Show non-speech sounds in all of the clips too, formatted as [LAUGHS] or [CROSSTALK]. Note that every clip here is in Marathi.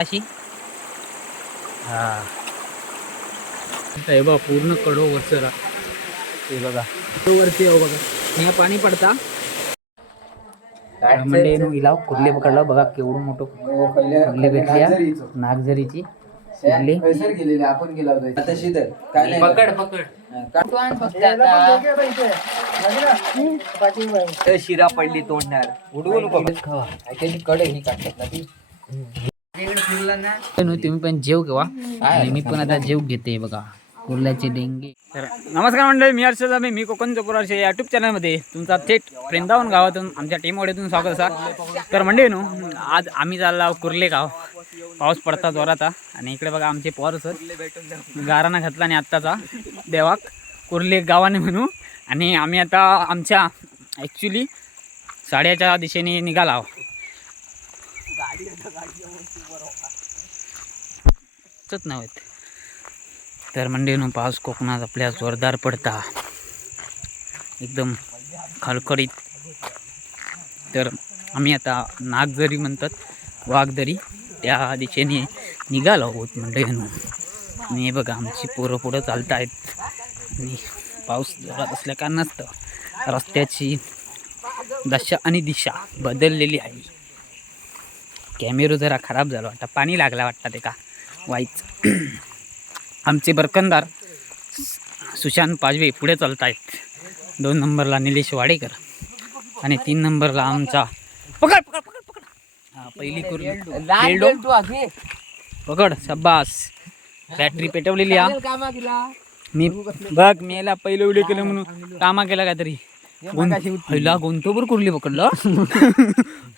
अशी? हा. बघा पूर्ण कडो वरचरा हे बघा. तो वरती हो बघा. ह्या पाणी पडता. म्हणजे इलाव कुर्ली पकडला बघा केवढं मोठं कुर्ली भेटली हा. नागझरीची कुर्ली आपण गेला होता आता काय नाही पकड पकड. तर शिरा पडली तोंडणार उडवू नको. खावा. कडे ही काढतात ना ती. नु, तुम्ही पण जेव घेवा आणि मी पण आता जेव घेते बघा. कुर्ल्याचे डेंगे. तर नमस्कार मंडळी मी हर्षद मी मी कोकण चोपुराचे युट्यूब चॅनलमध्ये तुमचा थेट वृंदावन गावातून आमच्या टीमवडेतून स्वागत असा तर मंडळी नो आज आम्ही चालला कुर्ले गाव पाऊस पडता जोराचा आणि इकडे बघा आमचे पोर सर गाराना घातला आणि आत्ताचा देवाक कुर्ले गावाने म्हणू आणि आम्ही आता आमच्या ॲक्च्युली साड्याच्या दिशेने निघाला आहोत. च नव्हत तर मंडळीनं पाऊस कोकणात आपल्या जोरदार पडता. एकदम खळखळीत तर आम्ही आता नागझरी म्हणतात वाघदरी त्या दिशेने निघालो आहोत मंडळीनं. आणि हे बघा आमची पोरं पुढं चालत आहेत आणि पाऊस जोरात असल्या कारणास्तव रस्त्याची दशा आणि दिशा बदललेली आहे. कॅमेरो जरा खराब झाला वाटतं. पाणी लागला वाटतं ते का? व्हायचं आमचे बरकंदार सुशांत पाजवे पुढे चालत आहेत दोन नंबरला निलेश वाडेकर आणि तीन नंबरला आमचा पकड पकड पकड पकड. हा पहिली कुर्ली पकड शब्बास बॅटरी पेटवलेली हा. मी बघ मी याला पहिलं व्हिडिओ केलं म्हणून. कामा केला काहीतरी. पहिला गोंतोबर कुर्ली पकडलं?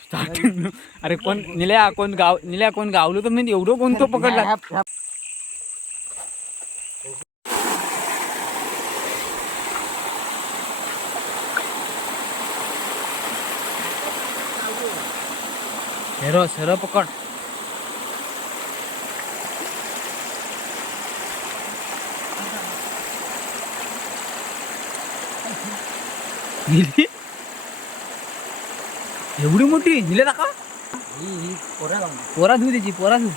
स्टार्टिंग [LAUGHS] अरे कोण निल्या कोण गाव निल्या कोण गावलो तर मी एवढं कोणतो पकडला. हेरो सर पकड. एवढी मोठी? निले दाखवा पोरा धू त्याची पोरा धू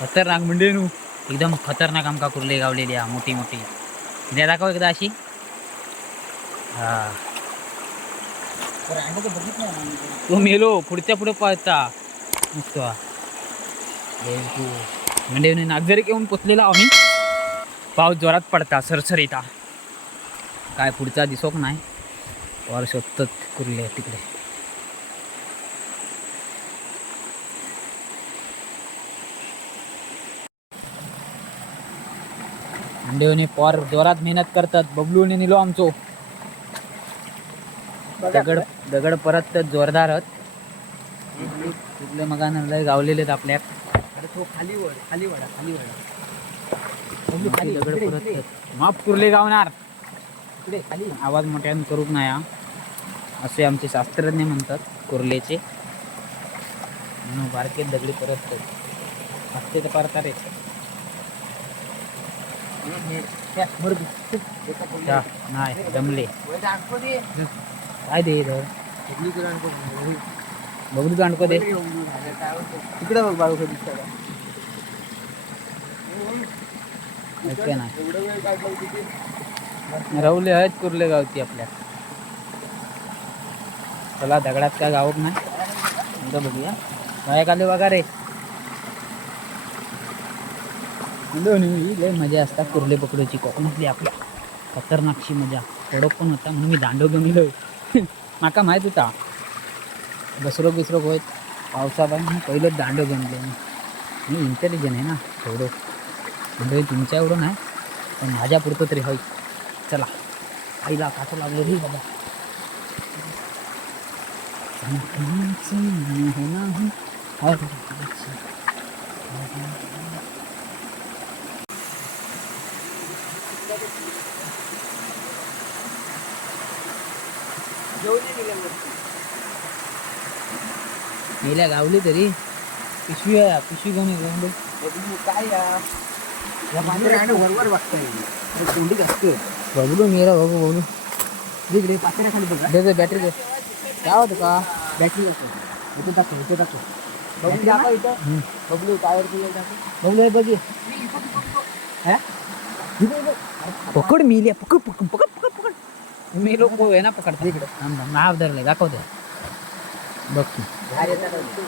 खतरनाक म्हणजे नू. एकदम खतरनाक आमका कुर्ले गावलेली हा मोठी मोठी. निल्या दाखव एकदा अशी. हा. तो मेलो पुढच्या पुढे पळता. वेलकू. म्हणजे नागझरी येऊन पोचलेला आम्ही पाऊस जोरात पडता सरसरीता काय पुढचा दिसोक नाही. वर शोधतात कुर्ले तिकडे. अंडेवने पोर जोरात मेहनत करतात बबलूने निलो आमचो. दगड दगड परत तर जोरदार तिथले मग लय गावलेले आहेत आपल्या. खाली वड खाली वडा खाली वडा दगड परत. माफ कुर्ले गावणार. पुढे खाली. आवाज मोठ्यानं करूक नाही असे आमचे शास्त्रज्ञ म्हणतात कुर्लेचे. म्हणून बारके दगडी परत असते तर परत रे नाही जमले. काय दे इथं? बबलू दांडको दे. तिकडे बघ बाळू कधी ओके नाही रवले आहेत कुर्ले गावती आपल्या. चला दगडात काय गावत नाही. बघूया. बाया आले बघा रे. दोन्ही लय मजा असतात कुर्ले पकडूची कोकणातली आपल्या. खतरनाकशी मजा. कडक पण होता म्हणून मी दांडो गेलो माका माहीत होता. घसरो बिसरो होत. पावसा मी पहिलं दांडो गमले मी. इंटेलिजंट आहे ना थोडं. म्हणजे तुमच्या एवढं नाही पण माझ्यापुरतं तरी होय चला आईला काचं लागलो रे बाबा मेल्या गावली तरी पिशवी आहे पिशवी घेऊन ये घेऊन बघ. काय या या पाणी वरवर बघताय कोंडीत असते बबलू मेरा बघू बबलू. इकडे पात्र्या खाली बघा दे दे बॅटरी दे काय होतं का? बॅटरी असतो इथे दाखव इथे दाखव बबलू दाखव इथं. हम्म. बबलू टायर बियर दाखव बघू बघ हा? पकड मिल्या पकड पकड पकड पकड पकड. मी लोक आहे ना पकडतो इकडे. थांब थांब. नाव धरले दाखवते बघ तू बाहेर येतात बघ.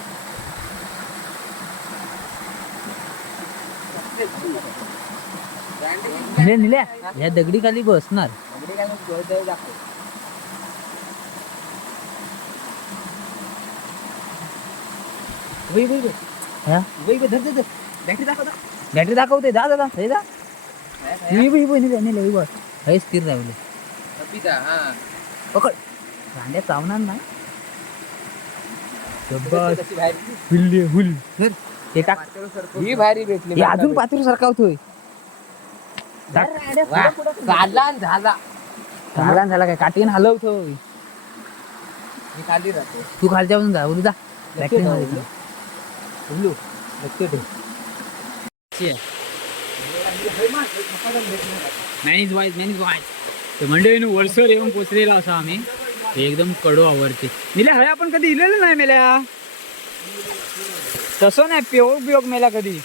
निल्या निल्या. या दगडी खाली बसणार बॅटरी दाखव दाखव. बॅटरी दाखवते जा दादा हे जा. ही बी बी निल्या निल्या ही बघ हे स्थिर राहिली. हा. पकड. चावणार नाही. बस हुल. हे टाक. ही भारी भेटली हे अजून पातूर सरकावतोय. टाक. वा, झाला झाला. झाला न झाला काय? काटीन हलवतोय. मी खाली राहतो. तू खालच्या जा बोलू जा. लक्ष बॅटरी ठेव, मध्ये बोलू. बोलू लक्ष ठेव. मॅनेज वाईज मॅनेज वाईज तर म्हणजे वरसर येऊन पोचलेला असा आम्ही. ते एकदम कडो आवडते. मिल्या हया आपण कधी इलेलं नाही मेल्या? तसं नाही पियोग बियोग मेला कधी.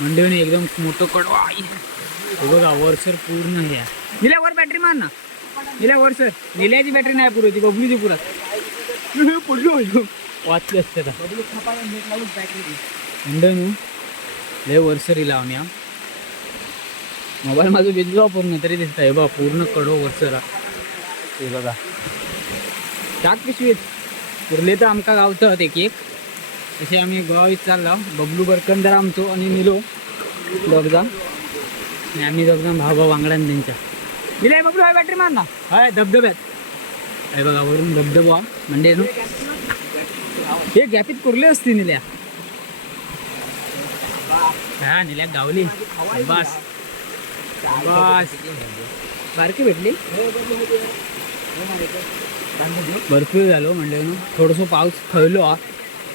म्हणजे एकदम मोठं कडो आहे हे बघा वरसर पूर्ण हे. निल्या वर बॅटरी मार ना. निल्या वरसर निल्याची बॅटरी नाही पुरवती बबलीची पुरत पडलो वाचले असते मंडळी लय वर्षर इला आम्ही हा. मोबाईल माझं भिजलो पूर्ण तरी दिसत आहे बा पूर्ण कडो वर्षरा ते बघा. टाक पिशवीत. उरले तर आमका गावतात एक एक. तसे आम्ही गोवाईत चालला. बबलू बरकंदर आमचो आणि निलो. दोघदा आणि आम्ही दोघदा भाऊ भाऊ वांगड्यान त्यांच्या. दिलाय बबलू हाय बॅटरी मार ना. हाय धबधब्यात. आहे बघा वरून धबधबा म्हणजे हे गॅपीत कुरले असते निल्या. हा निल्या गावली. बस बस बारकी भेटली. भरपूर झालो म्हणजे थोडंसं पाऊस खयलो हा.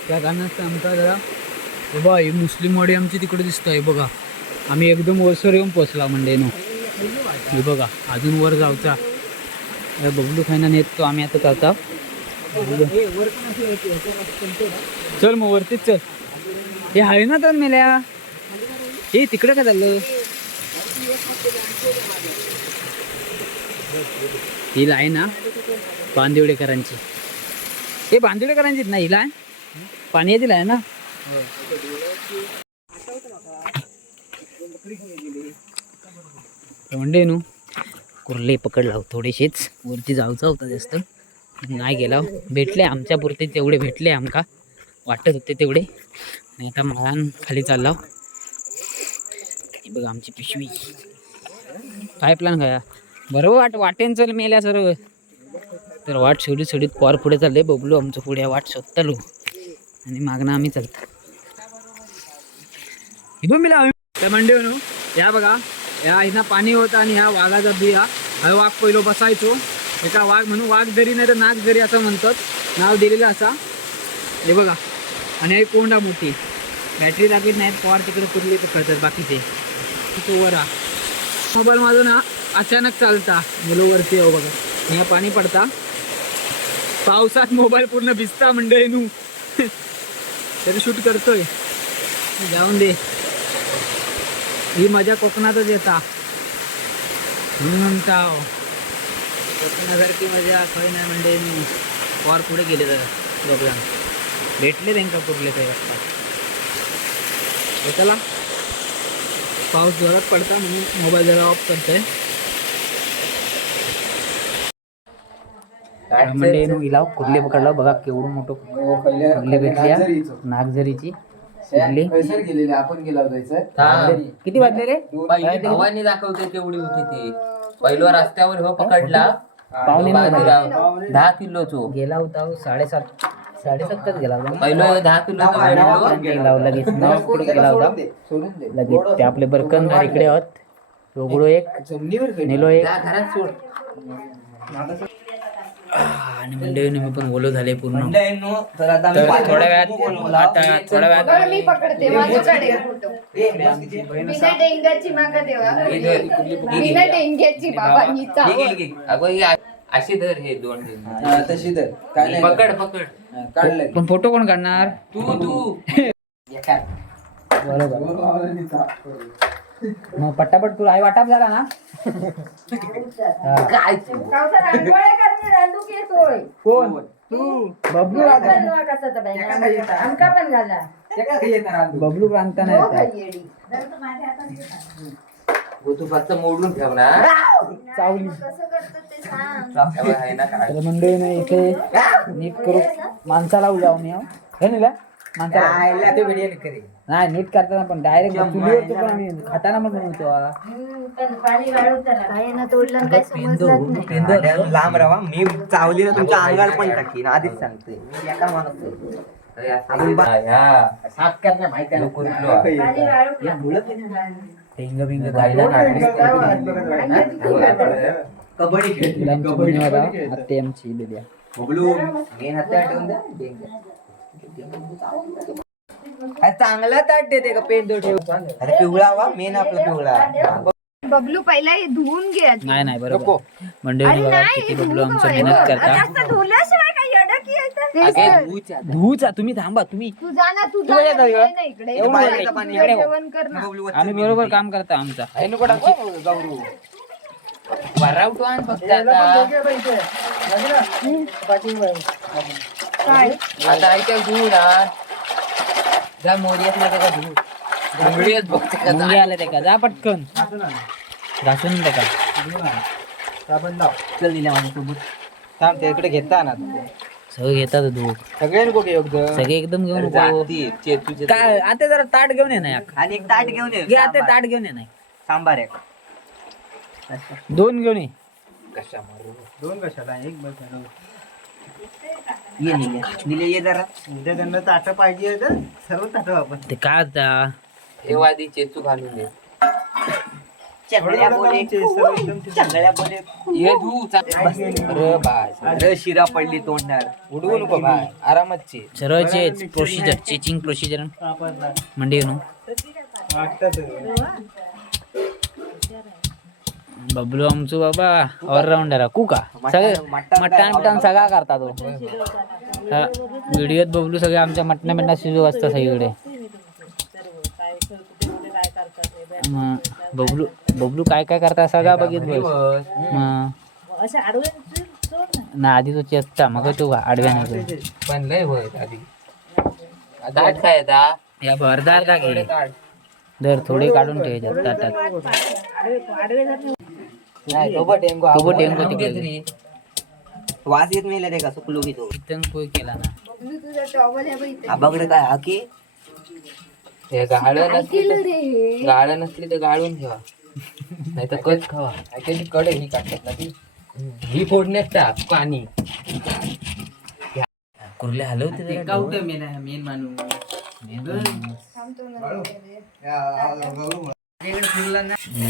त्या कारणास्त आमचा जरा हे ही मुस्लिम वाडी आमची तिकडे दिसतंय बघा. आम्ही एकदम वरसर येऊन पोचला म्हणजे हे बघा अजून वर जाऊचा. बबलू खायना नेत तो आम्ही आता जाता. चल मग वरतीच चल. हे आहे ना तर मेल्या? हे तिकडे काय चाललं? ही आहे ना बांदिवडेकरांची. हे बांदिवडेकरांचीच ना हिला पाणी येतील आहे ना? म्हणजे नू कुर्ले पकडला हो थोडेसेच वरती जाऊचा होता जास्त. नाही गेला हो. भेटले आमच्या पुरते तेवढे भेटले आमका. वाटत होते तेवढे. आणि आता माळान खाली चालला हो. बघा आमची पिशवी. काय प्लॅन काय बरोबर वाट वाटेन चल मेल्या सर्व तर वाट शेवटी सोडीत पार पुढे चालले. बबलू आमचं पुढे वाट शोधतालो. आणि मागणं आम्ही चालतो. मिला त्या मंडे नो या बघा. या इथं पाणी होतं आणि ह्या वाघाचा बिया. हा वाघ पहिलो बसायचो. एका वाघ म्हणून वाघ जरी नाही तर नाग जरी असं म्हणतात. नाव दिलेलं असा. हे बघा. आणि हे कोंडा मोठी बॅटरी लागली नाही पॉवर तिकडे कुठली करतात बाकीचे तिथं वर मोबाईल माझं ना अचानक चालता. मुलं वरती हो बघा. ह्या पाणी पडता. पावसात मोबाईल पूर्ण भिजता मंडळी नू. तरी शूट करतोय. जाऊन दे. ही मजा कोकणातच येता. म्हणून म्हणता हो. कोकणासारखी मजा काही नाही म्हणजे मी पॉर पुढे गेले तर दोघजण. भेटले त्यांना कुठले काही वाजता चला. पाऊस जोरात पडता म्हणून मोबाईल जरा ऑफ करतोय. म्हणजे हिला कुर्ले पकडला बघा केवढं मोठं कुर्ले भेटल्या नागझरीची. कुर्ली. आपण गेला होता किती वाजले रे? भावानी दाखवते तेवढी होती ती. पहिलो रस्त्यावर हो पकडला. पावणे. बाजीराव. दहा किलोचो गेला होता हो साडेसात साडेसातच गेला होता पहिलो दहा भेटलो गेला होता. लगेच नऊ गेला होता. लगेच ते आपले बरकंदार इकडे आहोत रोगडो एक. नेलो एक. घरात सोड. आणि म्हणजे मी पण ओलो झाले पूर्ण. तर आता तर थोड्या वेळात आता थोड्या वेळात मी पकडते. माझ्याकडे फोटो. बिना डेंग्याची माका देवा. बिना डेंग्याची बाबा नीचा अगं ही आ- अशी धर हे दोन दिन. हा, तशी तर काय नाही पकड पकड. हा, काढलं पण फोटो कोण काढणार? तू तू. [LAUGHS] बरोबर. मग पट्टापट तुला आई वाटाप झाला ना? काय कोण? बबलू तर बाई. आमका पण घाला. बबलू प्रांत नाही हो. हो, तू फक्त मोडून ठेव ना. चावली. ते तर मंडळी नाही इथे नीट करू माणसाला जाऊन या हे निला माणसाला नाही नीट करताना पण डायरेक्ट चुलीवर तो पण आम्ही खाताना पण बनवतो हा. हम्म, पण पाणी वाढवू त्याला काय ना तोडलं आणि काय समजलंच नाही. लांब राहा मी चावली ना तुमच्या अंगावर पण टाकीन आधीच सांगते. मी एका माणूस टेंग बिंग कबड्डी आत्ते आमची बेद्या मेन हातात ठेवून द्या. चांगला ताट देते का? पेन तो ठेव. अरे पिवळा वा मेन आपला पिवळा. बबलू पहिला हे धुवून घे आधी. नाही नाही बरोबर. मंडळी अरे बघा नाही किती बबलू आमचं मेहनत. करता जास्त धुल्याशिवाय काय येडं की येतं? तेच तर. धुचा तुम्ही थांबा तुम्ही तू जा ना तू तू जा येत ना, आहे का? ये ना इकडे. एवढं तुझं आहे का पाणी? जेवण कर ना. आम्ही बरोबर काम करता आमचा. काय? आता ऐका जा मोरियात ना त्याचा धुवू मोरियात बघते का मुंगी आले ते का? जा पटकन. घासून ते का? चल दिल्या माझ्यासोबत. थांब ते इकडे घेता ना. सगळं घेतात कुठे योग्य सगळे एकदम घेऊन. जाती चेतूचे काय आता जरा ताट घेऊन ये ना एक. आणि एक ताट घेऊन ये. घे आता. ताट घेऊन ये नाही सांबार एक. दोन घेऊन ये. कशा मारू दोन कशाला? एक बस ये निले निले ये जरा. उद्या त्यांना ताट पाहिजे तर सर्व ताट वापर ते काय आता? हे आधी चेतू घालून दे चंगळ्या बोले. चंगळ्या बोले. हे धू अरे बाय अरे शिरा पडली तोंडार उडवू नको बाय आरामात चे सरळ चेच. प्रोसिजर चेचिंग प्रोसिजर मंडी नो बबलू आमचो बाबा ऑलराऊंडर कुका सगळे मटण- मटण बिटण सगळा करता तो. हा, व्हिडिओत बबलू सगळे आमच्या मटणा बिटणा शिजू असतात सगळीकडे. बबलू बबलू काय काय करता? सगळा बघित बस. मग ना आधी तो चेचता मग तो आडव्याने पण लय होय आधी. दाट काय आता या भरदार का घे? दर थोडे काढून ठेव ताटात. नाही तो तिकडे. वास येत नाही ते का सुकलो की तो पोय केला ना. बबलू तुझा टॉवल आहे बघ इथे. आबाकडे काय हा की? हे गाळं नसली गाळं नसली तर गाळून ठेवा. नाही तर कच खावा त्याची कडे ही काढतात ना ती? ही फोडण्यात टाक पाणी. कुर्ले हलवते थांबतो ना.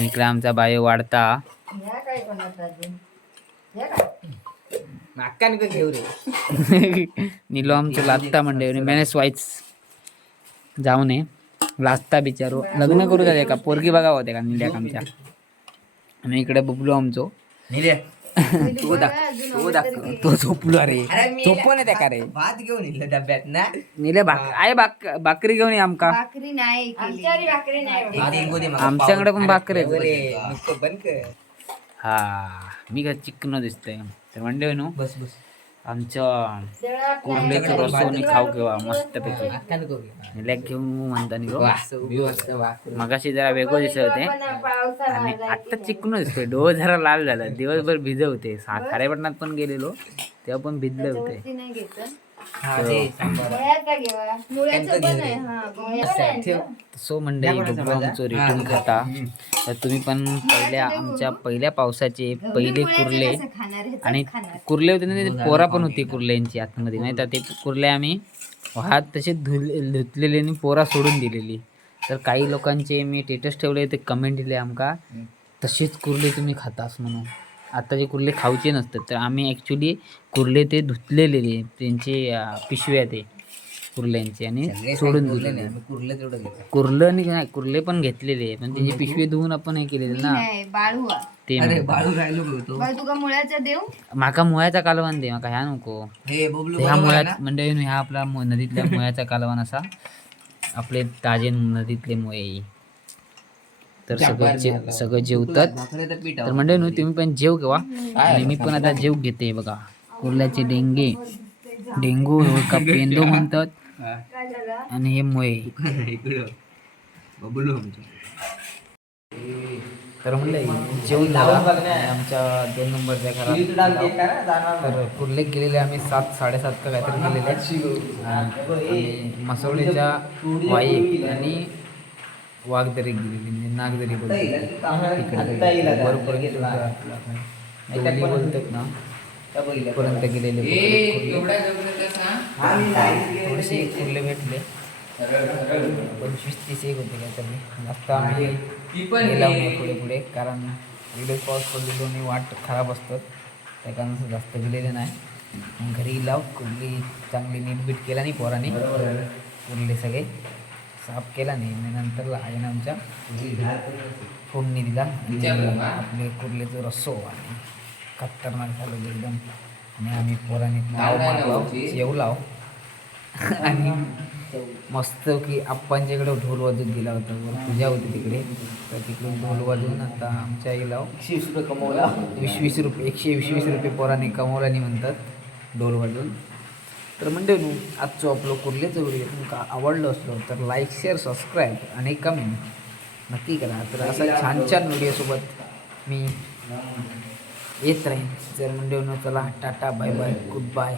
इकडे आमचा बायो वाढता. ह्या काय कोणाचा अजून. ह्या काय नाकान का घेऊ रे? निलो आमचं लाजता म्हणजे मॅनेज वाईच जाऊ नये. लाजता बिचारो. लग्न करू द्या का? पोरगी बघा होते का निल्या आमच्या आणि इकडे बबलू आमचो. निले [LAUGHS] तो दाख तो दाख तो झोपलो अरे झोपू नाही त्या का रे? भात घेऊन येईल डब्यात ना? निले बाक आहे भाकरी घेऊन ये आमका. भाकरी नाही आमच्याकडे पण भाकरी बंद कर. हा मी का चिकन दिसतंय. तर म्हणजे नो बस बस. आमच्या कुर्लेचं रसोनी खाऊ किंवा मस्त पैकी. निल्या घेऊन म्हणता मगाशी जरा वेगळं दिसत होते. आणि आता चिकन दिसतोय. डोळ जरा लाल झाला. [LAUGHS] दिवसभर भिजवते. खारेपटणात पण गेलेलो. तेव्हा पण भिजले होते. हा, हा सो मंडळी बघू आमचं रिटर्न खाता. तर तुम्ही पण पहिल्या आमच्या पहिल्या पावसाचे पहिले कुर्ले आणि कुर्ले होते ना ते पोरा पण होती कुर्ल्यांची आतमध्ये. नाही तर ते कुर्ले आम्ही हात तसे धुले धुतलेले आणि पोरा सोडून दिलेली. तर काही लोकांचे मी स्टेटस ठेवले ते कमेंट दिले आमका. तसेच कुर्ले तुम्ही खातास म्हणून. आता जे कुर्ले खाऊचे नसतात तर आम्ही ॲक्च्युली कुर्ले ते धुतलेले त्यांचे पिशव्या ते कुर्ल्यांची आणि सोडून बोलले दिले नाही आम्ही कुर्लं कुर्लं आणि नाही कुर्ले पण घेतलेले आहे पण त्याची पिशवी धुवून आपण हे केलेले ना नाही बाळू. ते अरे म्हणतात. बाळू राहिलो होतो बाळ तुका मुळ्याचं देऊ माका मुळ्याचा कालवण दे माका ह्या नको. हे बबलू ह्या मुळ्यात म्हणजे ह्या आपला मु- नदीतल्या मुळ्याचा कालवण असा आपले ताजे नदीतले मुळे. तर सगळं जे सगळं जेवतात. तर म्हणजे तुम्ही पण जेव किंवा आणि मी पण आता जेव घेते बघा. कुर्ल्याचे डेंगे डेंगू का पेंदो म्हणतात. आणि हे मुळे. तर म्हणलं जेवण झालं आमच्या दोन नंबरच्या घरात. तर कुर्ले गेलेले आम्ही सात साडेसात का काहीतरी गेलेले मसवडीच्या वाई आणि वाघदरी गेलेली म्हणजे नागदरी डोली बोलतात. ना. पर्यंत गेलेले थोडेसे कुर्ले भेटले. पंचवीस तीस एक होते काहीतरी जास्त आम्ही गेला पुढे पुढे कारण इकडे पाऊस पडलेलो आणि वाट खराब असतात. त्या कारणानं जास्त गेलेले नाही. घरी लाव कुर्ली चांगली नीटबीट केला नाही पोराने. कुर्ले सगळे. साफ केला नाही. आणि नंतर आईनं आमच्या फोडणी दिला. आपले कुर्लेचं रस्सो आणि खतरनाक झालं एकदम. आणि आम्ही पोराने ताव मारलो जेवलाव आणि मस्त की आप्पांच्याकडे ढोल वाजत गेला होता. पूजा होती तिकडे. तर तिकडून ढोल वाजवून आता आमच्या आईला वीस रुपये कमवला. वीस वीस रुपये एकशे वीस वीस रुपये पोराने कमवल्याने म्हणतात. ढोल वाजवून. तर म्हणजे नु आजचं आपलं कुर्लेचं व्हिडिओ तुमका आवडलं असलो तर लाईक शेअर सबस्क्राईब आणि कमेंट नक्की करा. तर असा छान छान व्हिडिओसोबत मी येत राहीन. जर म्हणजे चला tata bye bye good bye